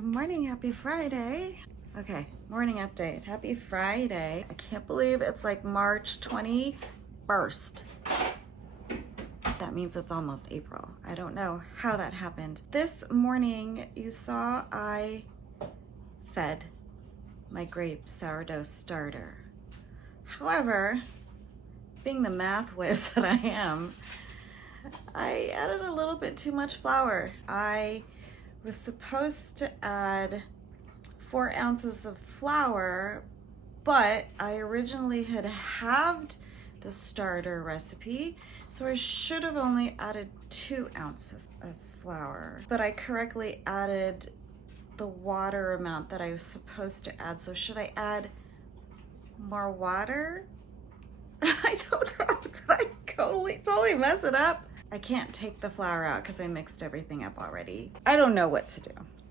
Good morning, happy Friday. Okay, morning update. Happy Friday. I can't believe it's like March 21st. That means it's almost April. I don't know how that happened. This morning, you saw I fed my grape sourdough starter. However, being the math whiz that I am, I added a little bit too much flour. I was supposed to add 4 ounces of flour, but I originally had halved the starter recipe, so I should have only added 2 ounces of flour, but I correctly added the water amount that I was supposed to add. So should I add more water? I don't know. Did I totally mess it up? I can't take the flour out because I mixed everything up already. I don't know what to do.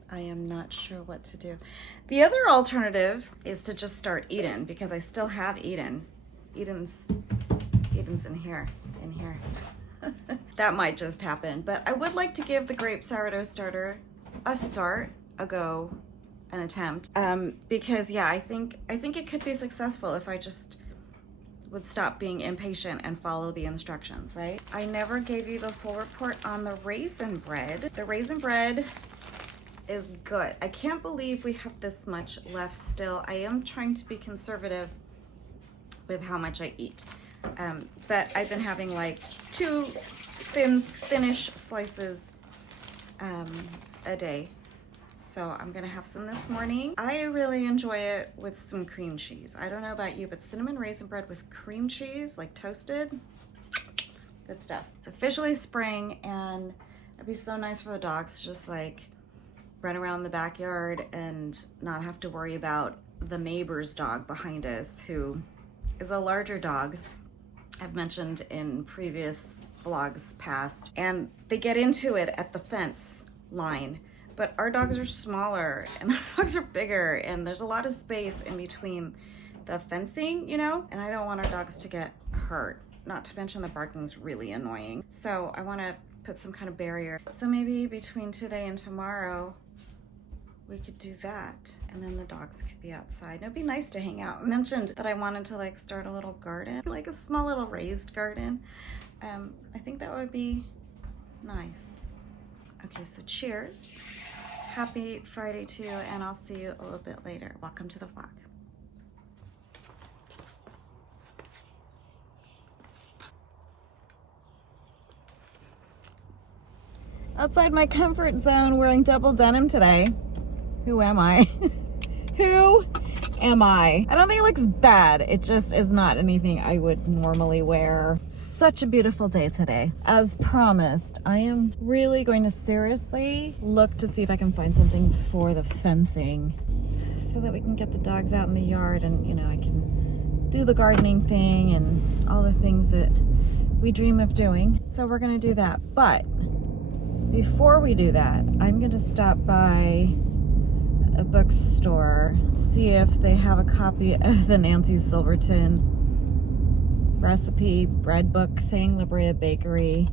I am not sure what to do. The other alternative is to just start Eden, because I still have Eden. Eden's in here. That might just happen, but I would like to give the grape sourdough starter a start, a go, an attempt. Because yeah, I think it could be successful if I just would stop being impatient and follow the instructions, right? I never gave you the full report on the raisin bread. The raisin bread is good. I can't believe we have this much left still. I am trying to be conservative with how much I eat. But I've been having like 2 thinnish slices a day. So I'm gonna have some this morning. I really enjoy it with some cream cheese. I don't know about you, but cinnamon raisin bread with cream cheese, like toasted, good stuff. It's officially spring, and it'd be so nice for the dogs to just like run around the backyard and not have to worry about the neighbor's dog behind us, who is a larger dog. I've mentioned in previous vlogs past, and they get into it at the fence line. But our dogs are smaller and their dogs are bigger, and there's a lot of space in between the fencing, you know, and I don't want our dogs to get hurt. Not to mention the barking's really annoying. So I want to put some kind of barrier. So maybe between today and tomorrow, we could do that, and then the dogs could be outside. It'd be nice to hang out. I mentioned that I wanted to like start a little garden, like a small little raised garden. I think that would be nice. Okay, so cheers. Happy Friday to you, and I'll see you a little bit later. Welcome to the vlog. Outside my comfort zone, wearing double denim today. Who am I? Who am I? I don't think it looks bad. It just is not anything I would normally wear. Such a beautiful day today. As promised, I am really going to seriously look to see if I can find something for the fencing so that we can get the dogs out in the yard, and you know, I can do the gardening thing and all the things that we dream of doing. So we're gonna do that. But before we do that, I'm gonna stop by a bookstore, see if they have a copy of the Nancy Silverton recipe bread book thing, La Brea Bakery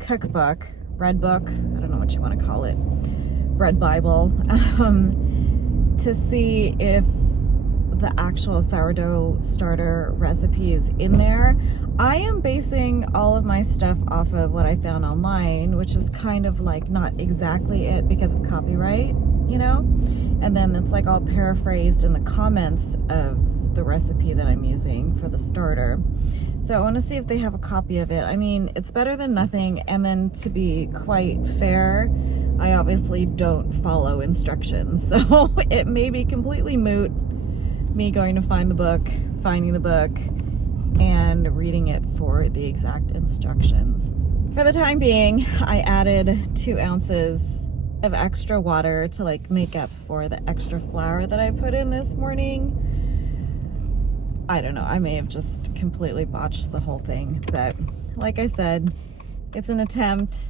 cookbook, bread book, I don't know what you want to call it, bread Bible, to see if the actual sourdough starter recipe is in there. I am basing all of my stuff off of what I found online, which is kind of like not exactly it because of copyright, you know, and then it's like all paraphrased in the comments of the recipe that I'm using for the starter. So I want to see if they have a copy of it. I mean, it's better than nothing, and then to be quite fair, I obviously don't follow instructions, so it may be completely moot me going to find the book, finding the book, and reading it for the exact instructions. For the time being, I added 2 ounces of extra water to like make up for the extra flour that I put in this morning. I don't know, I may have just completely botched the whole thing, but like I said, it's an attempt,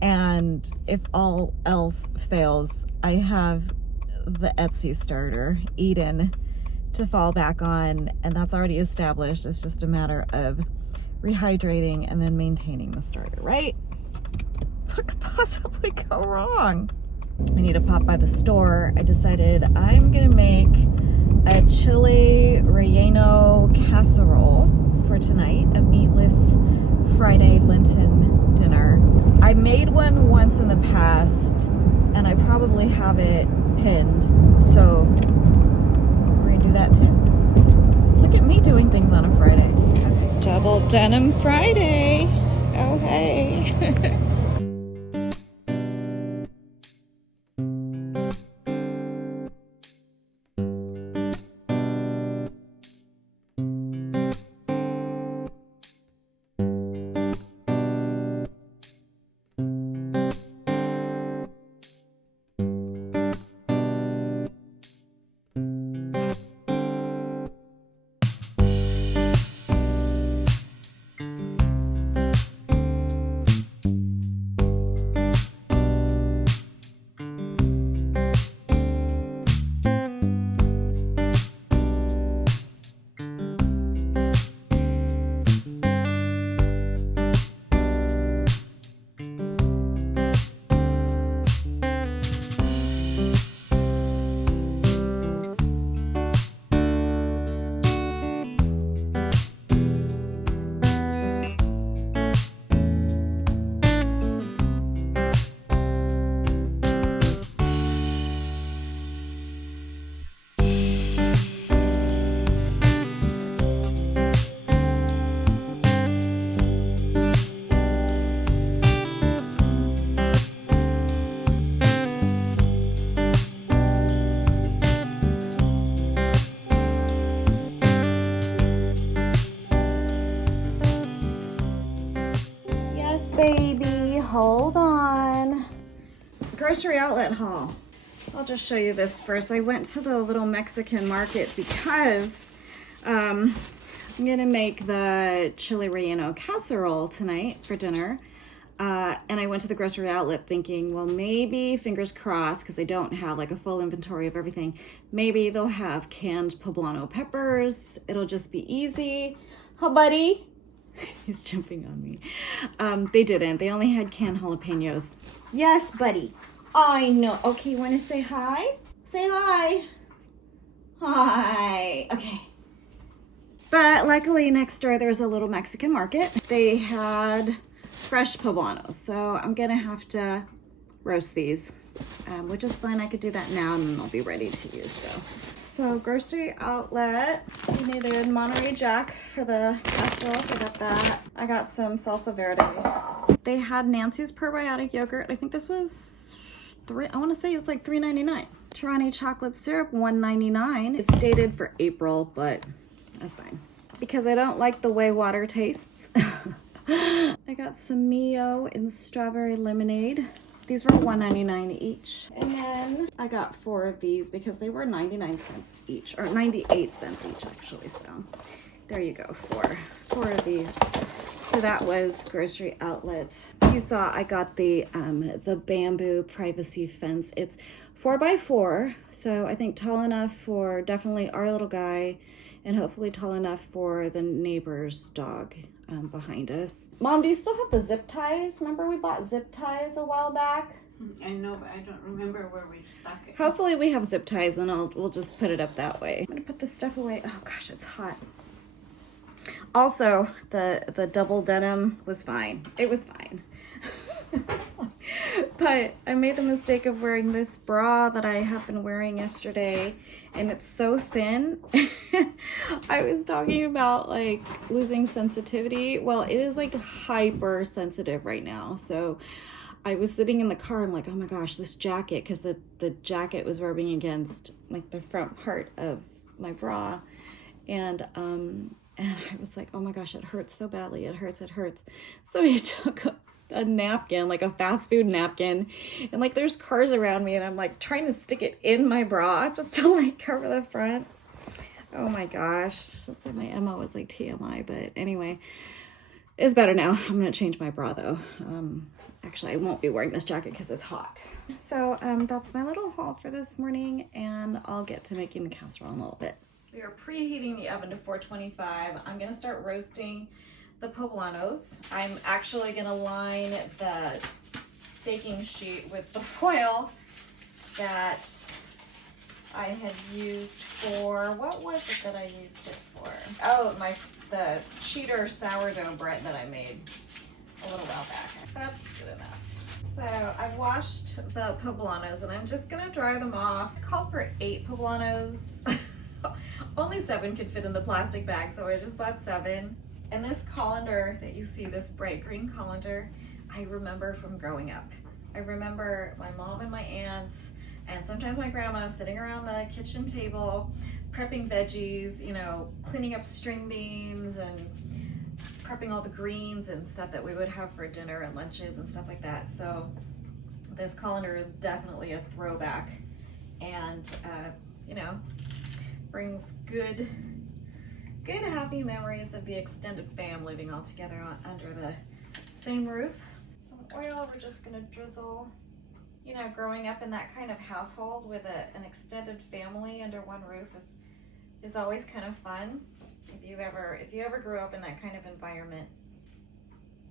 and if all else fails, I have the Etsy starter, Eden, to fall back on, and that's already established. It's just a matter of rehydrating and then maintaining the starter, right? What could possibly go wrong? I need to pop by the store. I decided I'm gonna make a Chile Relleno Casserole for tonight, a meatless Friday Lenten dinner. I made one once in the past and I probably have it pinned, so we're gonna do that too. Look at me doing things on a Friday. Okay. Double Denim Friday. Oh hey. Baby, hold on. Grocery outlet haul. I'll just show you this first. I went to the little Mexican market because I'm gonna make the Chile Relleno Casserole tonight for dinner. And I went to the grocery outlet thinking, well, maybe, fingers crossed, because I don't have like a full inventory of everything, maybe they'll have canned poblano peppers. It'll just be easy. Huh, buddy? He's jumping on me. They didn't. They only had canned jalapenos. Yes, buddy. I know. Okay, you want to say hi? Say hi. Hi. Okay. But luckily next door there's a little Mexican market. They had fresh poblanos, so I'm gonna have to roast these, which is fine. I could do that now and then I'll be ready to use those. So grocery outlet, we needed Monterey Jack for the casserole, so I got that. I got some salsa verde. They had Nancy's probiotic yogurt. I think this was I want to say it's like $3.99. Torani chocolate syrup, $1.99. It's dated for April, but that's fine. Because I don't like the way water tastes. I got some Mio in strawberry lemonade. These were $1.99 each. And then I got 4 of these because they were 99 cents each, or 98 cents each actually. So there you go, 4 of these. So that was grocery outlet. You saw I got the bamboo privacy fence. It's 4x4, so I think tall enough for definitely our little guy and hopefully tall enough for the neighbor's dog. Behind us. Mom, do you still have the zip ties? Remember we bought zip ties a while back? I know, but I don't remember where we stuck it. Hopefully we have zip ties and we'll just put it up that way. I'm gonna put this stuff away. Oh gosh, it's hot. Also, the double denim was fine. It was fine. But I made the mistake of wearing this bra that I have been wearing yesterday, and it's so thin. I was talking about like losing sensitivity. Well, it is like hyper sensitive right now. So I was sitting in the car. I'm like, oh my gosh, this jacket, because the jacket was rubbing against like the front part of my bra, and I was like, oh my gosh, it hurts so badly. It hurts. So I took a napkin, like a fast food napkin, and like there's cars around me and I'm like trying to stick it in my bra just to like cover the front. Oh my gosh, that's like my MO was like TMI, but anyway, it's better now. I'm gonna change my bra though. Actually I won't be wearing this jacket because it's hot. So that's my little haul for this morning, and I'll get to making the casserole in a little bit. We are preheating the oven to 425. I'm gonna start roasting the poblanos. I'm actually gonna line the baking sheet with the foil that I had used for, what was it that I used it for? Oh, the cheater sourdough bread that I made a little while back. That's good enough. So I washed the poblanos and I'm just gonna dry them off. I called for 8 poblanos. Only 7 could fit in the plastic bag, so I just bought 7. And this colander that you see, this bright green colander, I remember from growing up. I remember my mom and my aunts and sometimes my grandma sitting around the kitchen table, prepping veggies, you know, cleaning up string beans and prepping all the greens and stuff that we would have for dinner and lunches and stuff like that. So this colander is definitely a throwback and, you know, brings good happy memories of the extended fam living all together under the same roof. Some oil we're just gonna drizzle. You know, growing up in that kind of household with an extended family under one roof is always kind of fun. If you ever grew up in that kind of environment,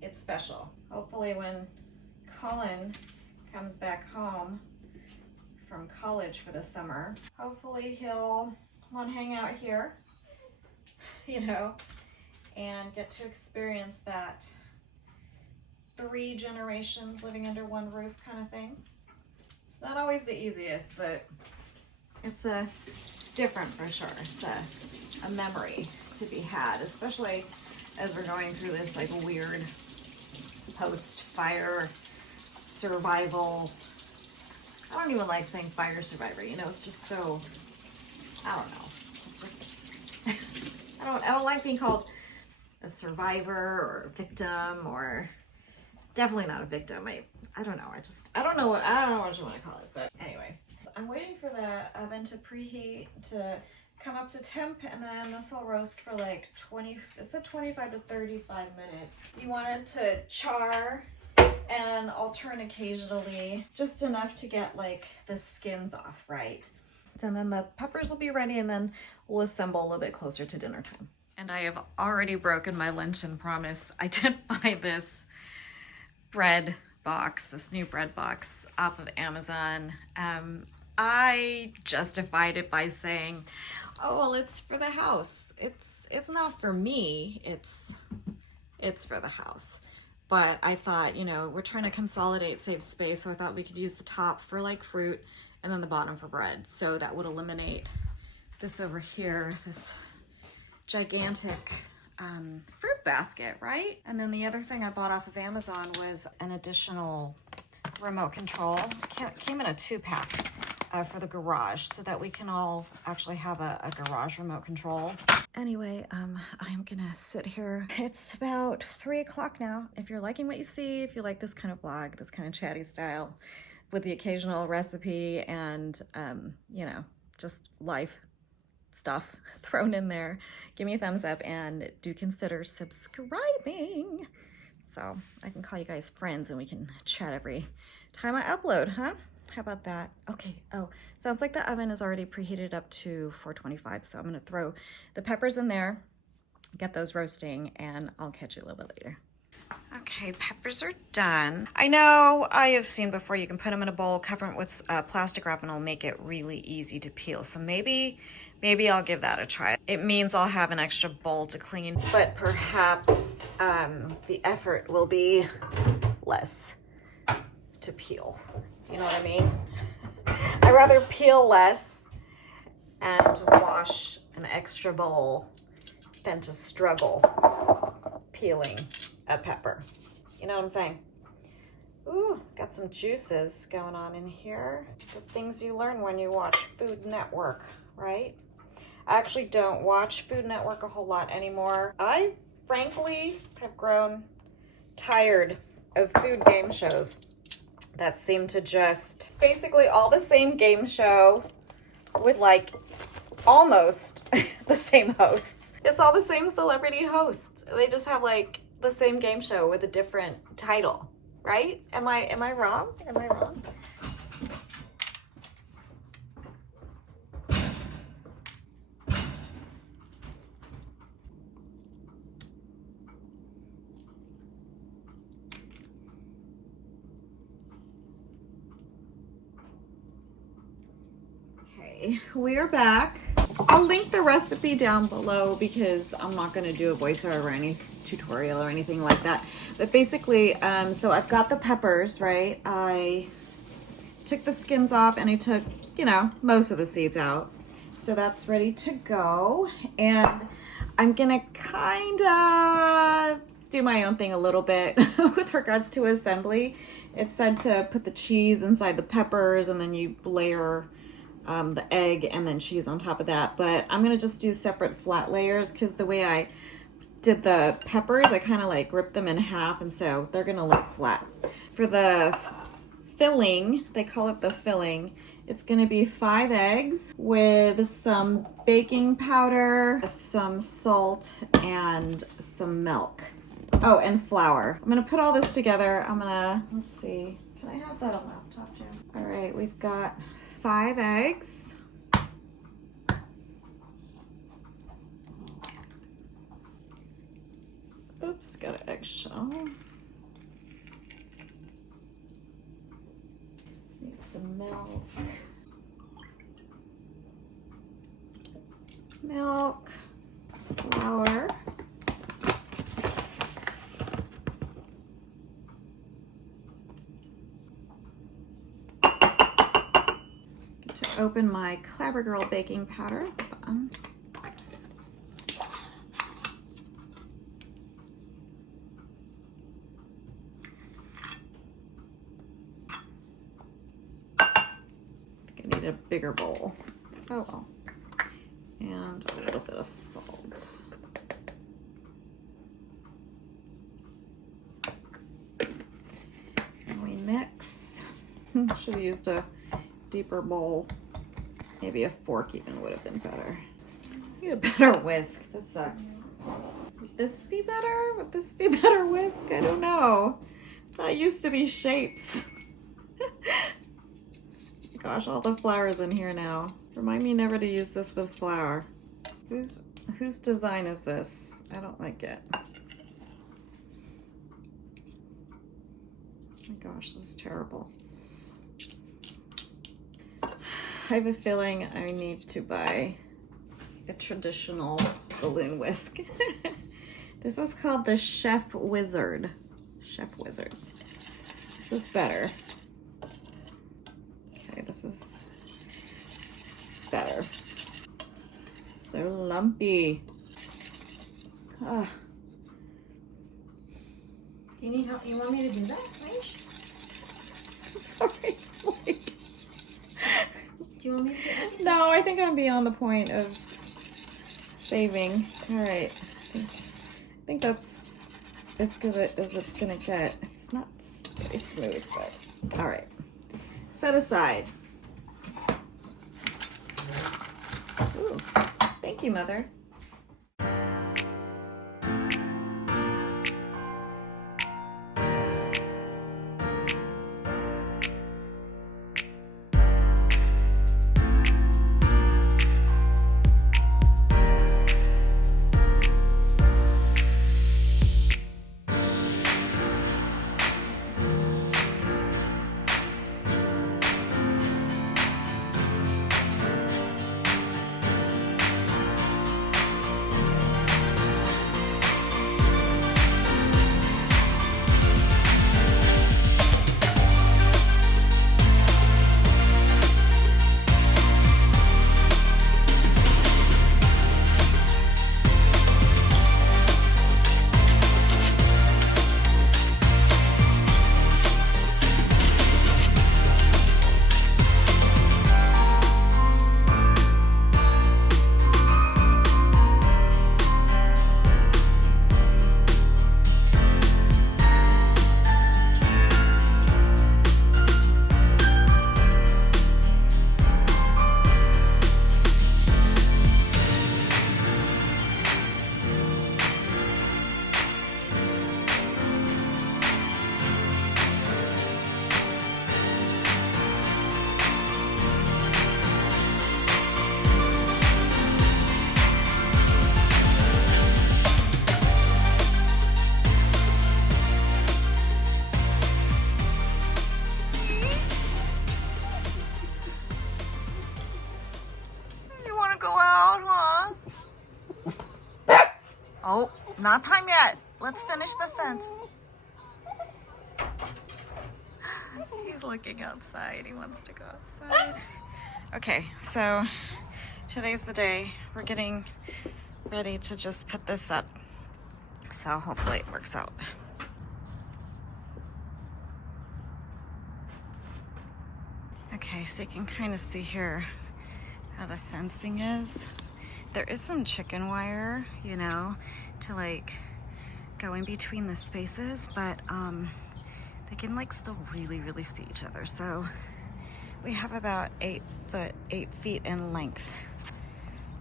it's special. Hopefully when Colin comes back home from college for the summer, hopefully he'll want to hang out here, you know, and get to experience that 3 generations living under one roof kind of thing. It's not always the easiest, but it's different for sure. It's a memory to be had, especially as we're going through this like weird post-fire survival. I don't even like saying fire survivor, you know, it's just so, I don't know. It's just, I don't like being called a survivor or a victim, or definitely not a victim. I don't know. I don't know what you want to call it, but anyway. I'm waiting for the oven to preheat to come up to temp, and then this will roast for like 25 to 35 minutes. You want it to char, and I'll turn occasionally, just enough to get like the skins off, right? And then the peppers will be ready, and then we'll assemble a little bit closer to dinner time. And I have already broken my Lenten promise. I did buy this bread box, this new bread box off of Amazon. I justified it by saying, oh, well, it's for the house. It's not for me, it's for the house. But I thought, you know, we're trying to consolidate, save space, so I thought we could use the top for like fruit and then the bottom for bread. So that would eliminate this over here, this gigantic fruit basket, right? And then the other thing I bought off of Amazon was an additional remote control. It came in a 2-pack for the garage, so that we can all actually have a garage remote control. Anyway, I'm gonna sit here. It's about 3 o'clock now. If you're liking what you see, if you like this kind of vlog, this kind of chatty style with the occasional recipe and, you know, just life stuff thrown in there, give me a thumbs up and do consider subscribing so I can call you guys friends and we can chat every time I upload, huh? How about that? Okay. Oh, sounds like the oven is already preheated up to 425, so I'm gonna throw the peppers in there, get those roasting, and I'll catch you a little bit later. Okay, peppers are done. I know I have seen before you can put them in a bowl, cover it with plastic wrap, and it'll make it really easy to peel. So maybe I'll give that a try. It means I'll have an extra bowl to clean, but perhaps the effort will be less to peel. You know what I mean? I'd rather peel less and wash an extra bowl than to struggle peeling a pepper. You know what I'm saying? Ooh, got some juices going on in here. The things you learn when you watch Food Network, right? I actually don't watch Food Network a whole lot anymore. I frankly have grown tired of food game shows that seem to just basically all the same game show with like almost the same hosts. It's all the same celebrity hosts. They just have like the same game show with a different title, right? Am I wrong? Am I wrong? Okay, we're back. I'll link the recipe down below because I'm not going to do a voiceover or any tutorial or anything like that. But basically, so I've got the peppers, right? I took the skins off and I took, you know, most of the seeds out. So that's ready to go. And I'm going to kind of do my own thing a little bit with regards to assembly. It said to put the cheese inside the peppers and then you layer the egg and then cheese on top of that. But I'm gonna just do separate flat layers because the way I did the peppers, I kind of like ripped them in half, and so they're gonna look flat. For the filling, they call it the filling, it's gonna be 5 eggs with some baking powder, some salt, and some milk. Oh, and flour. I'm gonna put all this together. Let's see, can I have that on laptop, Jim? All right, we've got 5 eggs. Oops, got an eggshell. Need some milk. Milk, flour. Open my Clever Girl baking powder. I think I need a bigger bowl. Oh well. And a little bit of salt. And we mix. Should have used a deeper bowl. Maybe a fork even would have been better. I need a better whisk. This sucks. Would this be better? Would this be better whisk? I don't know. I'm not used to these shapes. Gosh, all the flour's in here now. Remind me never to use this with flour. Whose design is this? I don't like it. Oh my gosh, this is terrible. I have a feeling I need to buy a traditional balloon whisk. This is called the Chef Wizard. Chef Wizard. This is better. Okay, this is better. So lumpy. Ah. Do you need help? You want me to do that, Rach? Sorry. Do you want me to do that? No, I think I'm beyond the point of saving. All right. I think that's as good as it's gonna get. It's not very smooth, but all right. Set aside. Ooh, thank you, Mother. Oh, not time yet. Let's finish the fence. He's looking outside. He wants to go outside. Okay, so today's the day. We're getting ready to just put this up. So hopefully it works out. Okay, so you can kind of see here how the fencing is. There is some chicken wire, you know, to like go in between the spaces, but they can like still really see each other. So we have about 8 feet in length.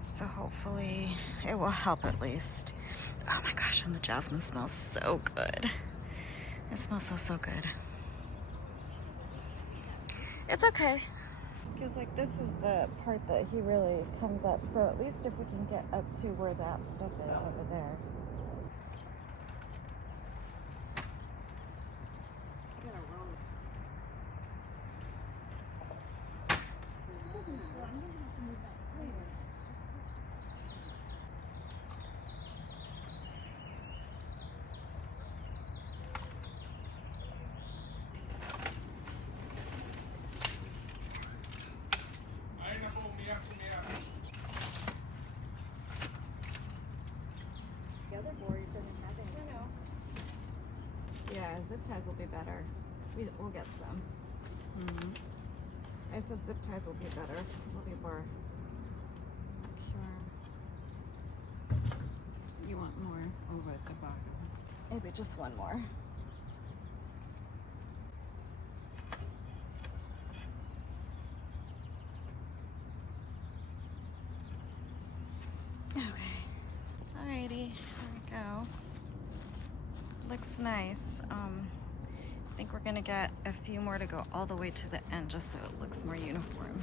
So hopefully it will help at least. Oh my gosh, and the jasmine smells so good. It smells so good. It's okay. Because like this is the part that he really comes up. So at least if we can get up to where that stuff is over there. Yeah, zip ties will be better. We'll get some. I said zip ties will be better because it'll be more secure. You want more over at the bottom. Maybe just one more. Okay. Alrighty, there we go. Looks nice. I think we're gonna get a few more to go all the way to the end just so it looks more uniform.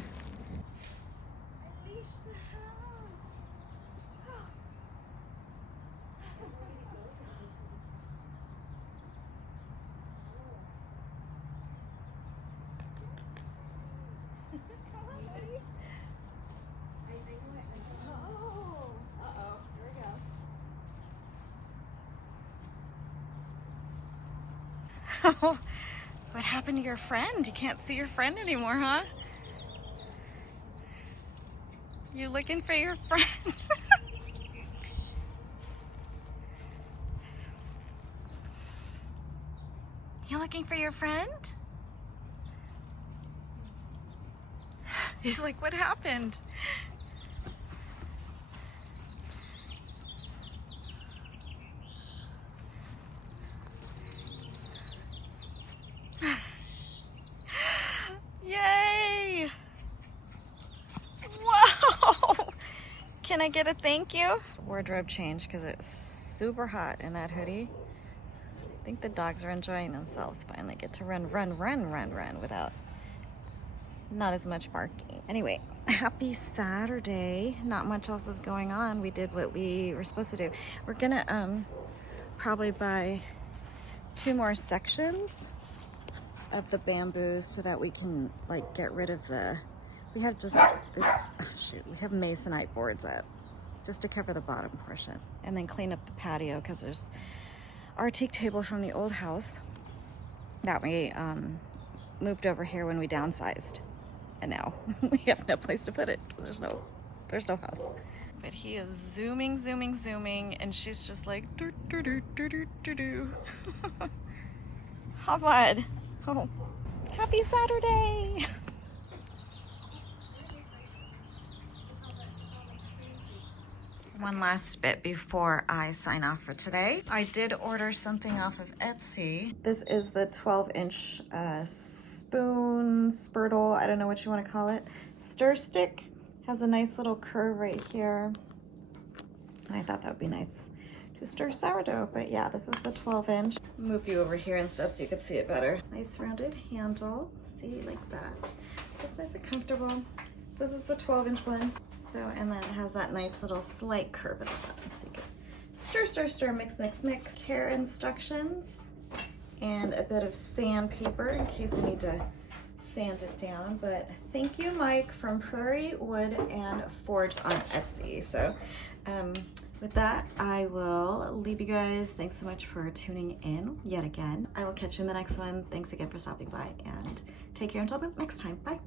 What happened to your friend? You can't see your friend anymore, huh? You're looking for your friend. You're looking for your friend? He's like, what happened? Yay! Wow! Can I get a thank you? Wardrobe change because it's super hot in that hoodie. I think the dogs are enjoying themselves. Finally get to run without not as much barking. Anyway, happy Saturday. Not much else is going on. We did what we were supposed to do. We're gonna probably buy 2 more sections of the bamboos so that we can like get rid of the, we have just, we have masonite boards up just to cover the bottom portion, and then clean up the patio because there's our teak table from the old house that we moved over here when we downsized, and now we have no place to put it because there's no house. But he is zooming, and she's just like do do do do do do do. How bud? Oh, happy Saturday! One last bit before I sign off for today. I did order something off of Etsy. This is the 12-inch spoon, spurtle, I don't know what you want to call it. Stir stick. Has a nice little curve right here. And I thought that would be nice to stir sourdough, but yeah, this is the 12-inch. Move you over here instead so you can see it better. Nice rounded handle, see, like that. So it's nice and comfortable. This is the 12-inch one. So, and then it has that nice little slight curve at the bottom, so you can stir, mix. Care instructions and a bit of sandpaper in case you need to sand it down. But thank you, Mike from Prairie Wood and Forge on Etsy. So With that, I will leave you guys. Thanks so much for tuning in yet again. I will catch you in the next one. Thanks again for stopping by, and take care until the next time. Bye.